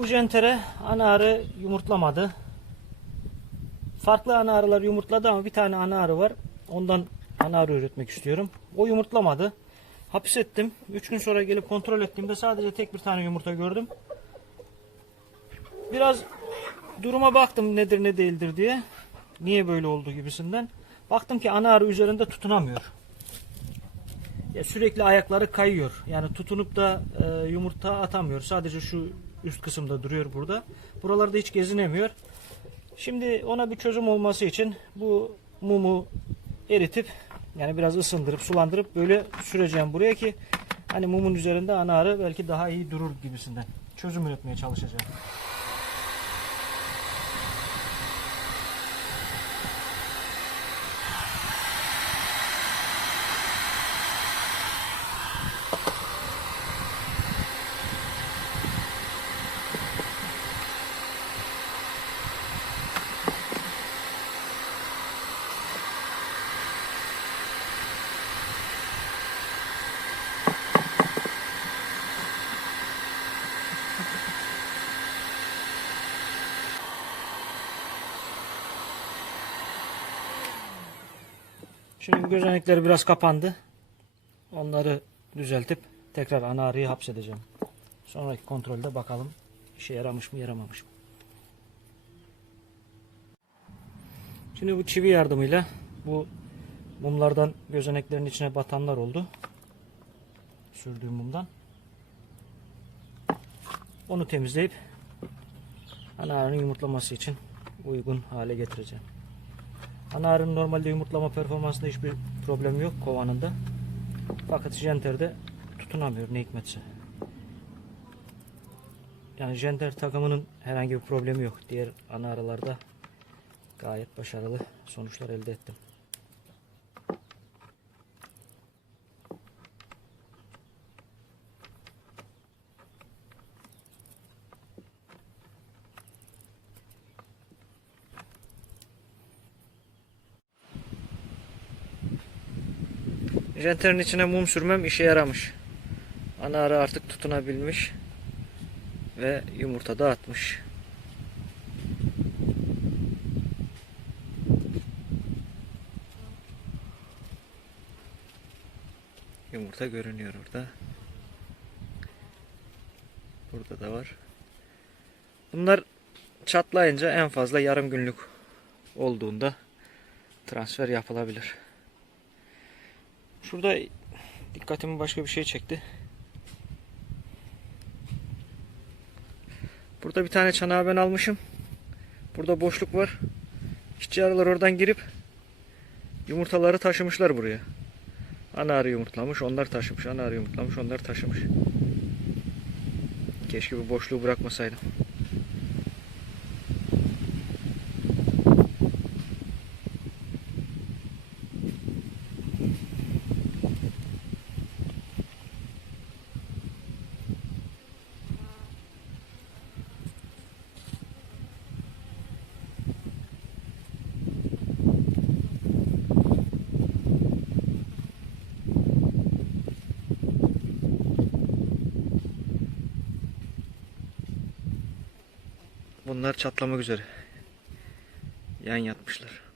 Bu jentere ana arı yumurtlamadı. Farklı ana arılar yumurtladı ama bir tane ana arı var. Ondan ana arı üretmek istiyorum. O yumurtlamadı. Hapis ettim. 3 gün sonra gelip kontrol ettiğimde sadece tek bir tane yumurta gördüm. Biraz duruma baktım nedir ne değildir diye. Niye böyle oldu gibisinden. Baktım ki ana arı üzerinde tutunamıyor. Ya sürekli ayakları kayıyor. Yani tutunup da e, yumurta atamıyor. Sadece şu üst kısımda duruyor burada. Buralarda hiç gezinemiyor. Şimdi ona bir çözüm olması için bu mumu eritip yani biraz ısındırıp sulandırıp böyle süreceğim buraya ki hani mumun üzerinde ana arı belki daha iyi durur gibisinden. Çözüm üretmeye çalışacağım. Şimdi gözenekleri biraz kapandı. Onları düzeltip tekrar ana arıyı hapsedeceğim. Sonraki kontrolde bakalım işe yaramış mı yaramamış mı. Şimdi bu çivi yardımıyla bu mumlardan gözeneklerin içine batanlar oldu. Sürdüğüm mumdan. Onu temizleyip ana arının yumurtlaması için uygun hale getireceğim. Ana arının normalde yumurtlama performansında hiçbir problem yok kovanında. Fakat jenterde tutunamıyor ne hikmetse. Yani jenter takımının herhangi bir problemi yok. Diğer ana arılarda gayet başarılı sonuçlar elde ettim. Jenterin içine mum sürmem işe yaramış. Ana arı artık tutunabilmiş ve yumurta da atmış. Yumurta görünüyor orada. Burada da var. Bunlar çatlayınca en fazla yarım günlük olduğunda transfer yapılabilir. Şurada dikkatimi başka bir şey çekti. Burada bir tane çanağı ben almışım. Burada boşluk var. İşçi arılar oradan girip yumurtaları taşımışlar buraya. Ana arı yumurtlamış, onlar taşımış. Ana arı yumurtlamış, onlar taşımış. Keşke bu boşluğu bırakmasaydım. Bunlar çatlamak üzere. Yan yatmışlar.